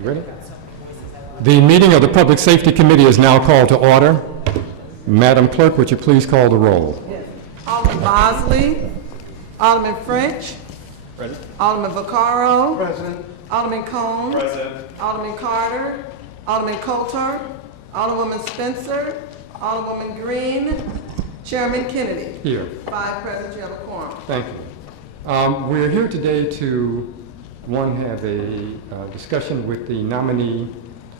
Ready? The meeting of the Public Safety Committee is now called to order. Madam Clerk, would you please call the roll? Alderman Bosley. Alderman French. Present. Alderman Vaccaro. President. Alderman Cone. Present. Alderman Carter. Alderman Coulter. Alderwoman Spencer. Alderwoman Green. Chairman Kennedy. Here. 5 present, you have a quorum. Thank you. We're here today to, have a discussion with the nominee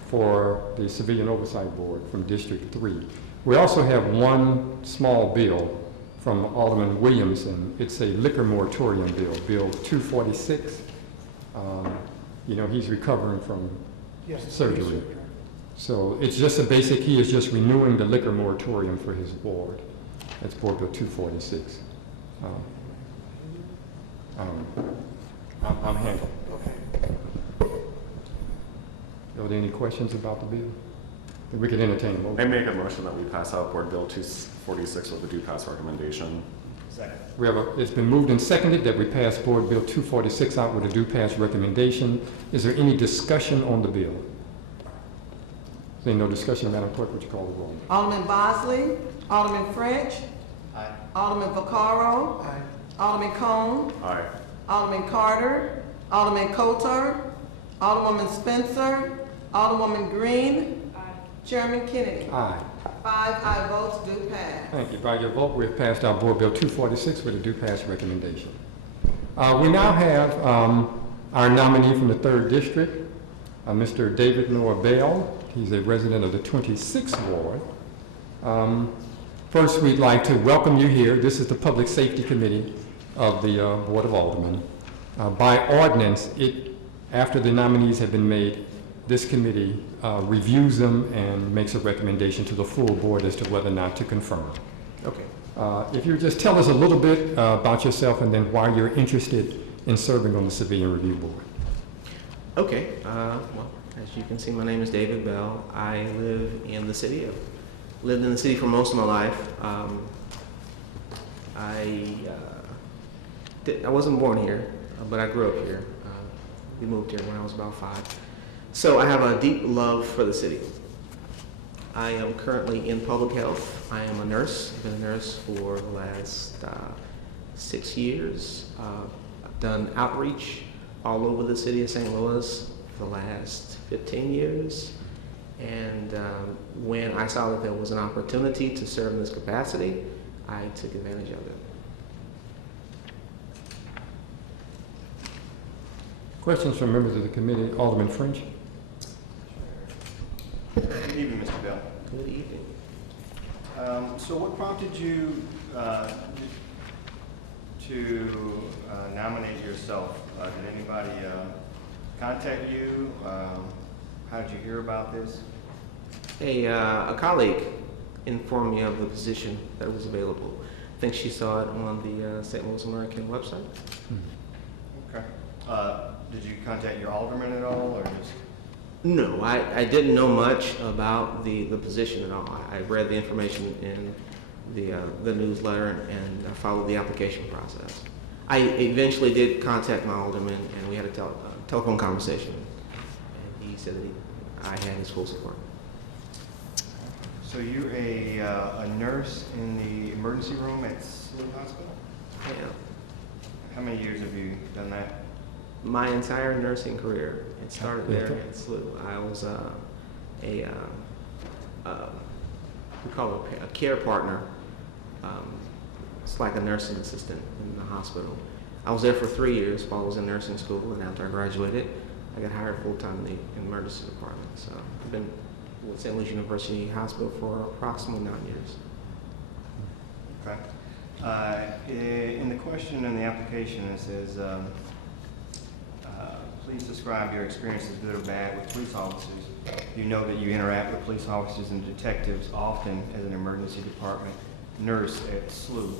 for the Civilian Oversight Board from District 3. We also have one small bill from Alderman Williamson. It's a liquor moratorium bill, Bill 246. He's recovering from surgery. So it's just a basic, he is just renewing the liquor moratorium for his board. That's Board Bill 246. I'm handled. Are there any questions about the bill? We could entertain a motion. I make a motion that we pass out Board Bill 246 with a due pass recommendation. Second. It's been moved and seconded that we pass Board Bill 246 out with a due pass recommendation. Is there any discussion on the bill? Is there no discussion, Madam Clerk, would you call the roll? Alderman Bosley. Alderman French. Aye. Alderman Vaccaro. Aye. Alderman Cone. Aye. Alderman Carter. Alderman Coulter. Alderwoman Spencer. Alderwoman Green. Chairman Kennedy. Aye. 5 aye votes do pass. Thank you. By your vote, we have passed our Board Bill 246 with a due pass recommendation. We now have our nominee from the 3rd District, Mr. David Noah Bell. He's a resident of the 26th Ward. First, we'd like to welcome you here. This is the Public Safety Committee of the Board of Aldermen. By ordinance, after the nominees have been made, this committee reviews them and makes a recommendation to the full board as to whether or not to confirm. Okay. If you just tell us a little bit about yourself and then why you're interested in serving on the Civilian Review Board. Okay, well, as you can see, my name is David Bell. I live in the city. I've lived in the city for most of my life. I wasn't born here, but I grew up here. We moved here when I was about 5. So I have a deep love for the city. I am currently in public health. I am a nurse. I've been a nurse for the last 6 years. I've done outreach all over the city of St. Louis for the last 15 years. And when I saw that there was an opportunity to serve in this capacity, I took advantage of it. Questions from members of the committee? Alderman French. Good evening, Mr. Bell. Good evening. So what prompted you to nominate yourself? Did anybody contact you? How did you hear about this? A colleague informed me of the position that was available. I think she saw it on the St. Louis American website. Okay. Did you contact your alderman at all, or just? No, I didn't know much about the position at all. I read the information in the newsletter and I followed the application process. I eventually did contact my alderman and we had a telephone conversation. And he said that I had his full support. So you're a nurse in the emergency room at SLU Hospital? Yeah. How many years have you done that? My entire nursing career, it started there at SLU. I was we call it a care partner. It's like a nursing assistant in the hospital. I was there for 3 years while I was in nursing school, and after I graduated, I got hired full-time in the emergency department. So I've been with St. Louis University Hospital for approximately 9 years. Okay. In the question in the application, it says, please describe your experiences, good or bad, with police officers. You know that you interact with police officers and detectives often as an emergency department nurse at SLU.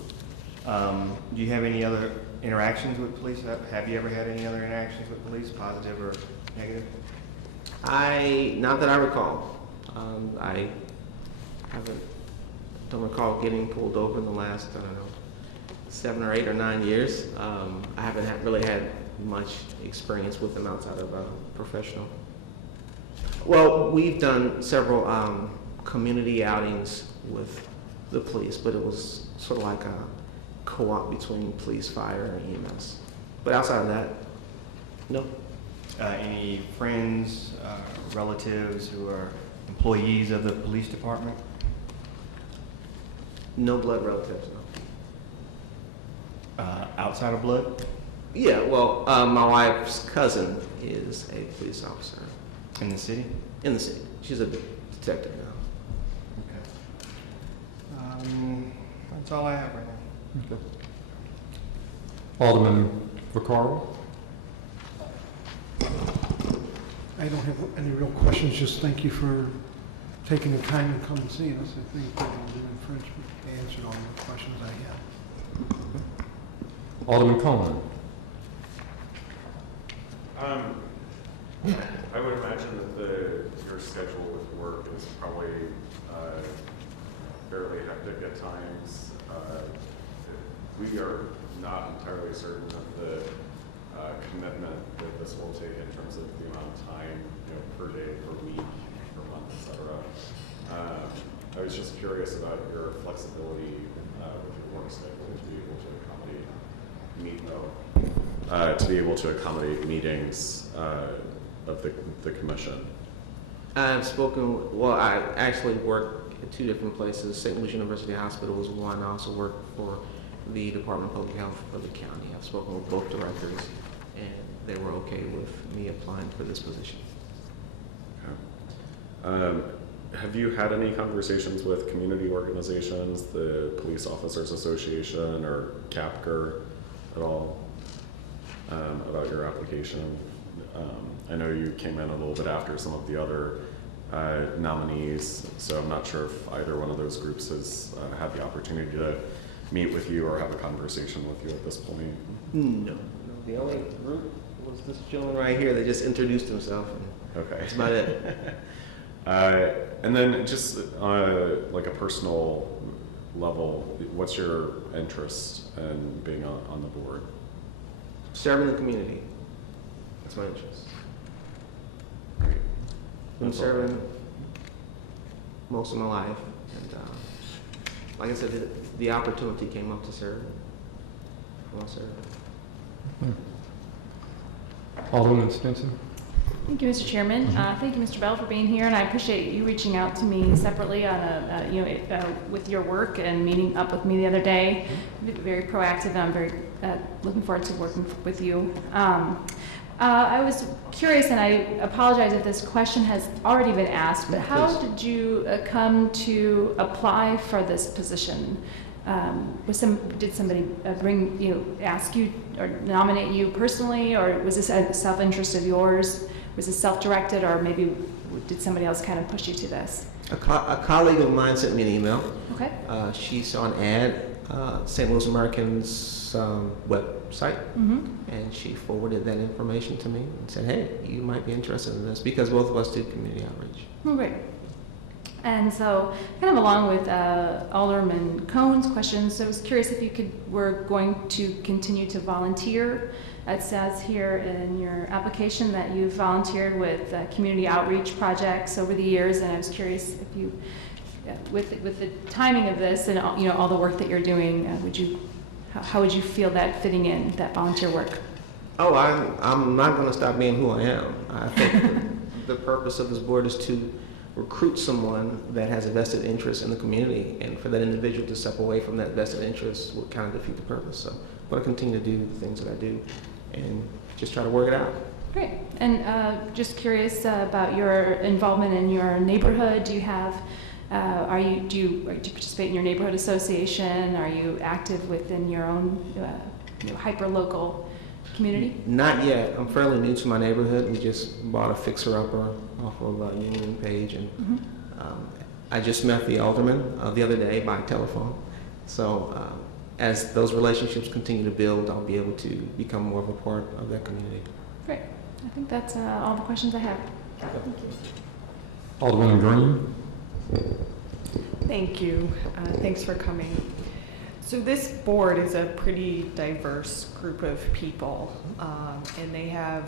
Do you have any other interactions with police? Have you ever had any other interactions with police, positive or negative? Not that I recall. I don't recall getting pulled over in the last, 7 or 8 or 9 years. I haven't really had much experience with them outside of professional Well, we've done several community outings with the police, but it was sort of like a co-op between police, fire, and EMS. But outside of that, no. Any friends, relatives who are employees of the police department? No blood relatives, no. Outside of blood? Yeah, well, my wife's cousin is a police officer In the city? in the city. She's a detective now. That's all I have right now. Okay. Alderman Vaccaro? I don't have any real questions, just thank you for taking the time to come and see us. I think Alderman French answered all the questions I had. Alderman Cohen? I would imagine that your schedule with work is probably fairly hectic at times. We are not entirely certain of the commitment that this will take in terms of the amount of time, per day, per week, per month, et cetera. I was just curious about your flexibility with your work schedule to be able to accommodate meetings of the commission. I've spoken, well, I actually work at two different places. St. Louis University Hospital was one. I also work for the Department of Public Health for the county. I've spoken with both directors, and they were okay with me applying for this position. Okay. Have you had any conversations with community organizations, the Police Officers Association or CAPCR at all about your application? I know you came in a little bit after some of the other nominees, so I'm not sure if either one of those groups has had the opportunity to meet with you or have a conversation with you at this point. No. The only group was this gentleman right here that just introduced himself. And Okay. that's about it. And then just like a personal level, what's your interest in being on the board? Serving the community. That's my interest. Great. Been That's all. serving most of my life, and like I said, the opportunity came up to serve. I want to serve. Alderman Spencer? Thank you, Mr. Chairman. Thank you, Mr. Bell, for being here, and I appreciate you reaching out to me separately on with your work and meeting up with me the other day. Very proactive, and I'm very looking forward to working with you. I was curious, and I apologize if this question has already been asked, but how did you come to apply for this position? Did somebody ask you or nominate you personally, or was this a self-interest of yours? Was this self-directed, or maybe did somebody else kind of push you to this? A colleague of mine sent me an email. Okay. She saw an ad, St. Louis American's website, and she forwarded that information to me and said, hey, you might be interested in this, because both of us do community outreach. Oh, great. And so, kind of along with Alderman Cohen's questions, I was curious if you were going to continue to volunteer. It says here in your application that you've volunteered with community outreach projects over the years, and I was curious if you, with the timing of this and all the work that you're doing, how would you feel that fitting in, that volunteer work? Oh, I'm not going to stop being who I am. I think the purpose of this board is to recruit someone that has a vested interest in the community, and for that individual to step away from that vested interest would kind of defeat the purpose. So I'm going to continue to do the things that I do and just try to work it out. Great. And just curious about your involvement in your neighborhood. Do you have, do you participate in your neighborhood association? Are you active within your own hyper-local community? Not yet. I'm fairly new to my neighborhood. We just bought a fixer-upper off of Union Page, and I just met the alderman the other day by telephone. So as those relationships continue to build, I'll be able to become more of a part of that community. Great. I think that's all the questions I have. Thank you. Alderman Green? Thank you. Thanks for coming. So this board is a pretty diverse group of people, and they have,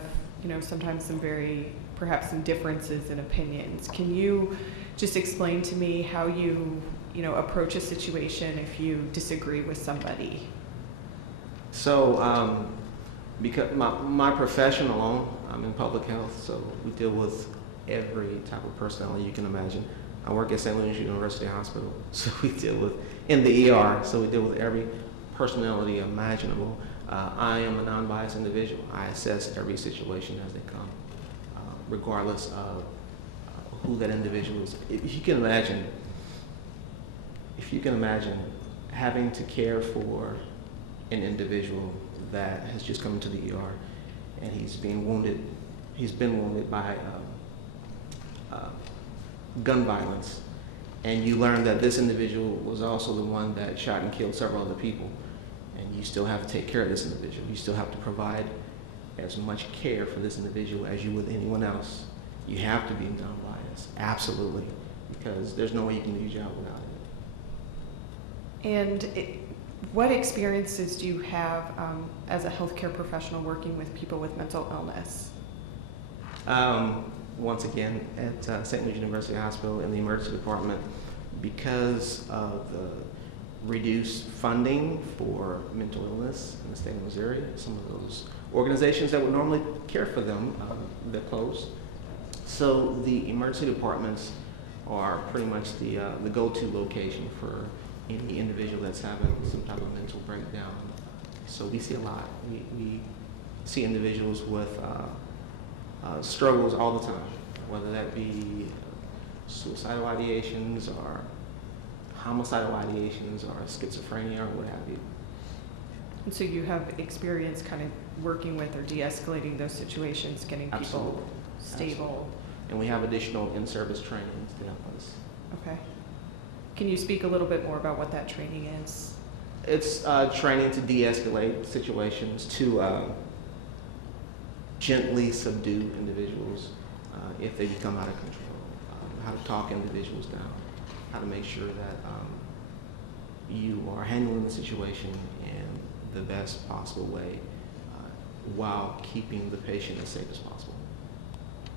sometimes some very perhaps some differences in opinions. Can you just explain to me how you approach a situation if you disagree with somebody? So, because my profession alone, I'm in public health, so we deal with every type of personality you can imagine. I work at St. Louis University Hospital, so we deal with, in the ER, so we deal with every personality imaginable. I am a non-biased individual. I assess every situation as they come, regardless of who that individual is. If you can imagine having to care for an individual that has just come into the ER and he's been wounded by gun violence, and you learn that this individual was also the one that shot and killed several other people, and you still have to take care of this individual. You still have to provide as much care for this individual as you would anyone else. You have to be non-biased, absolutely, because there's no way you can do your job without it. And what experiences do you have as a healthcare professional working with people with mental illness? Once again, at St. Louis University Hospital in the emergency department, because of the reduced funding for mental illness in the state of Missouri, some of those organizations that would normally care for them, they're closed. So the emergency departments are pretty much the go-to location for any individual that's having some type of mental breakdown. So we see a lot. We see individuals with struggles all the time, whether that be suicidal ideations or homicidal ideations or schizophrenia or what have you. And so you have experience kind of working with or de-escalating those situations, getting people Absolutely. stable. Absolutely. And we have additional in-service trainings to help us. Okay. Can you speak a little bit more about what that training is? It's training to de-escalate situations, to gently subdue individuals if they become out of control, how to talk individuals down, how to make sure that you are handling the situation in the best possible way while keeping the patient as safe as possible.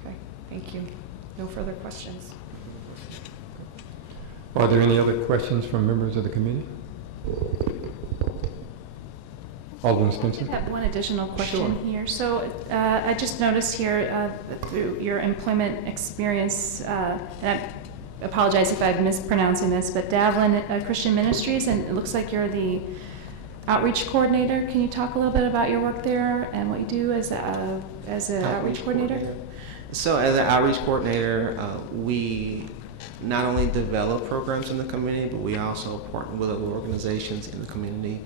Okay, thank you. No further questions. Are there any other questions from members of the committee? Alderman I Spencer? did have one additional question Sure. here. So I just noticed here through your employment experience, and I apologize if I'm mispronouncing this, but Davlin Christian Ministries, and it looks like you're the outreach coordinator. Can you talk a little bit about your work there and what you do as an outreach coordinator? So as an outreach coordinator, we not only develop programs in the community, but we also partner with other organizations in the community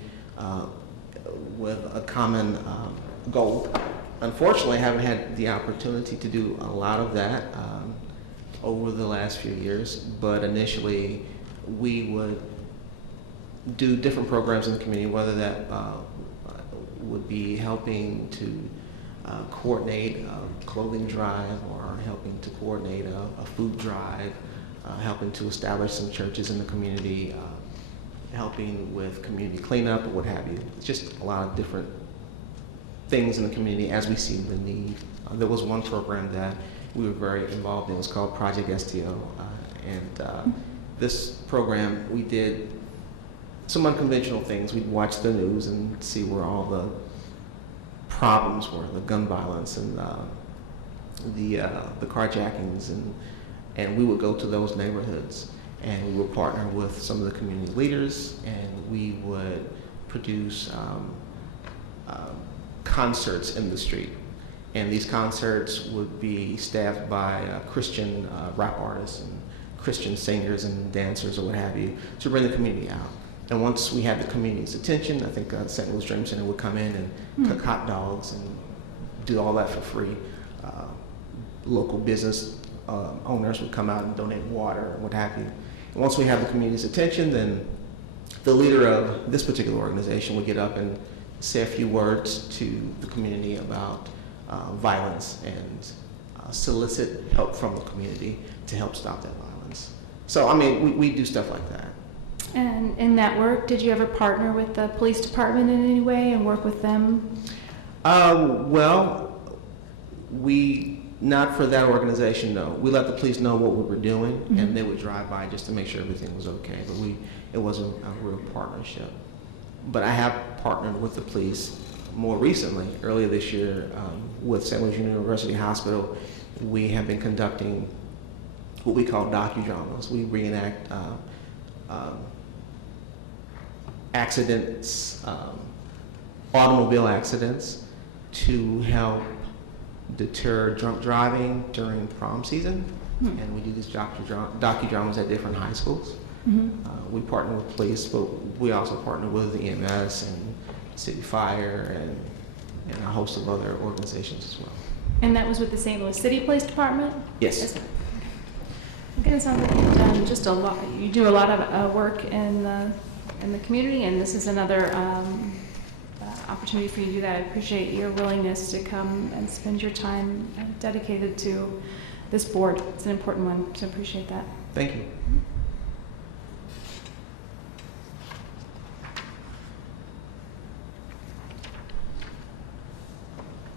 with a common goal. Unfortunately, I haven't had the opportunity to do a lot of that over the last few years, but initially we would do different programs in the community, whether that would be helping to coordinate a clothing drive or helping to coordinate a food drive, helping to establish some churches in the community, helping with community cleanup or what have you. It's just a lot of different things in the community as we see the need. There was one program that we were very involved in. It was called Project STO. This program, we did some unconventional things. We'd watch the news and see where all the problems were, the gun violence and the carjackings, and we would go to those neighborhoods and we would partner with some of the community leaders, and we would produce concerts in the street. And these concerts would be staffed by Christian rap artists and Christian singers and dancers or what have you to bring the community out. And once we had the community's attention, I think St. Louis Dream Center would come in and cook hot dogs and do all that for free. Local business owners would come out and donate water and what have you. And once we have the community's attention, then the leader of this particular organization would get up and say a few words to the community about violence and solicit help from the community to help stop that violence. So, I mean, we do stuff like that. And in that work, did you ever partner with the police department in any way and work with them? Well, we Not for that organization, no. We let the police know what we were doing, and they would drive by just to make sure everything was okay, but it wasn't a real partnership. But I have partnered with the police more recently, earlier this year, with St. Louis University Hospital. We have been conducting what we call docudramas. We reenact accidents, automobile accidents, to help deter drunk driving during prom season. And we do these docudramas at different high schools. We partner with police, but we also partner with the EMS and City Fire and a host of other organizations as well. And that was with the St. Louis City Police Department? Yes. Okay, it sounds like you've done just a lot. You do a lot of work in the community, and this is another opportunity for you to do that. I appreciate your willingness to come and spend your time dedicated to this board. It's an important one, so I appreciate that. Thank you.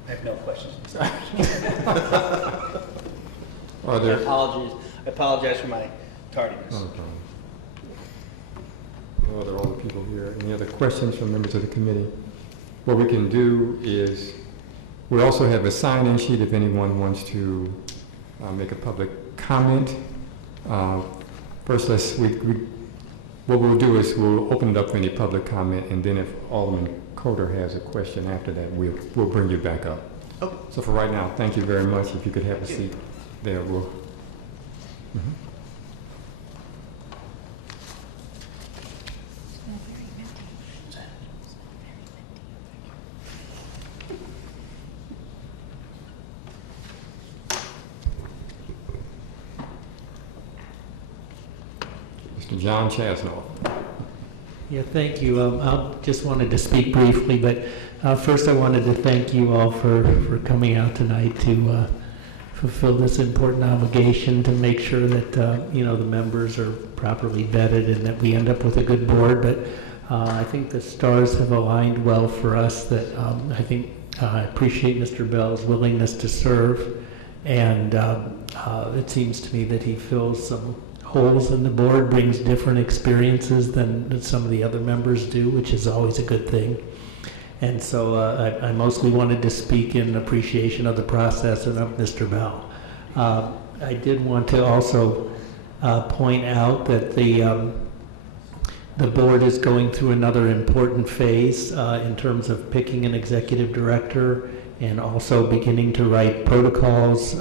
I have no questions. Are there? I apologize for my tardiness. Okay. Well, there are all the people here. Any other questions from members of the committee? What we can do is, we also have a sign-in sheet if anyone wants to make a public comment. First, what we'll do is we'll open it up for any public comment, and then if Alderman Coder has a question after that, we'll bring you back up. Okay. So for right now, thank you very much. If you could have a seat there, we'll. Mr. John Chasnoff. Yeah, thank you. I just wanted to speak briefly, but first I wanted to thank you all for coming out tonight to fulfill this important obligation to make sure that the members are properly vetted and that we end up with a good board. But I think the stars have aligned well for us. That I appreciate Mr. Bell's willingness to serve, and it seems to me that he fills some holes in the board, brings different experiences than some of the other members do, which is always a good thing. And so I mostly wanted to speak in appreciation of the process and of Mr. Bell. I did want to also point out that the board is going through another important phase in terms of picking an executive director and also beginning to write protocols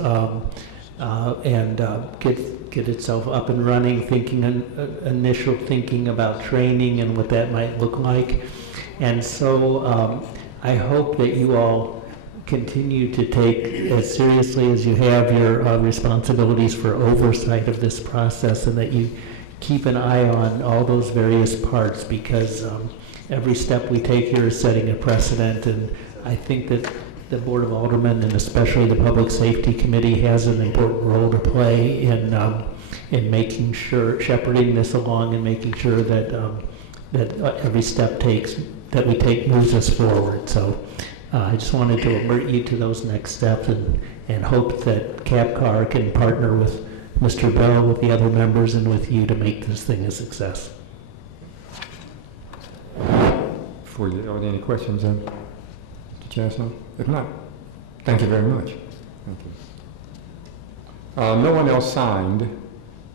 and get itself up and running, initial thinking about training and what that might look like. And so I hope that you all continue to take as seriously as you have your responsibilities for oversight of this process, and that you keep an eye on all those various parts, because every step we take here is setting a precedent. And I think that the Board of Aldermen, and especially the Public Safety Committee, has an important role to play in making sure, shepherding this along and making sure that every step that we take moves us forward. So I just wanted to alert you to those next steps, and hope that CAPCAR can partner with Mr. Bell, with the other members, and with you to make this thing a success. Are there any questions, Mr. Chasnoff? If not, thank you very much. Thank you. No one else signed,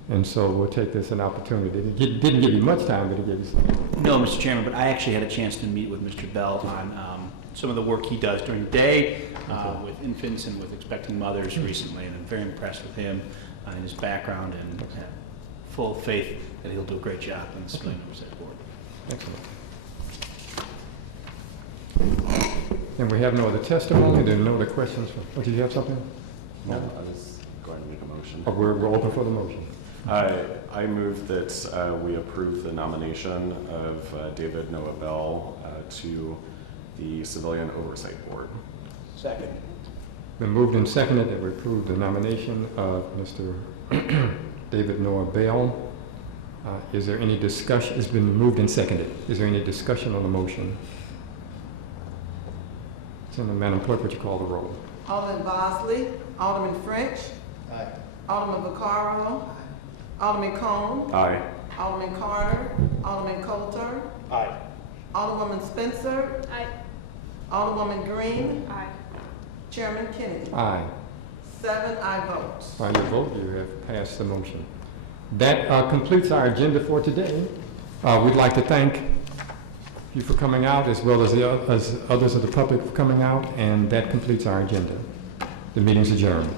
and so we'll take this an opportunity. It didn't give you much time, but it gave you some. No, Mr. Chairman, but I actually had a chance to meet with Mr. Bell on some of the work he does during the day with infants and with expecting mothers recently, and I'm very impressed with him and his background, and full faith that he'll do a great job on the Civilian Oversight Board. Excellent. And we have no other testimony. There are no other questions. Did you have something? No, I was going to make a motion. Oh, we're open for the motion. I move that we approve the nomination of David Noah Bell to the Civilian Oversight Board. Second. Been moved and seconded that we approve the nomination of Mr. David Noah Bell. Is there any discussion? It's been moved and seconded. Is there any discussion on the motion? Madam Clerk, would you call the roll? Alderman Bosley. Alderman French. Alderman Vaccaro. Alderman Cone. Aye. Alderman Carter. Alderman Coulter. Alderwoman Spencer. Aye. Alderwoman Green. Aye. Chairman Kennedy. Aye. 7 aye votes. By your vote, you have passed the motion. That completes our agenda for today. We'd like to thank you for coming out, as well as as others of the public for coming out, and that completes our agenda. The meeting's adjourned.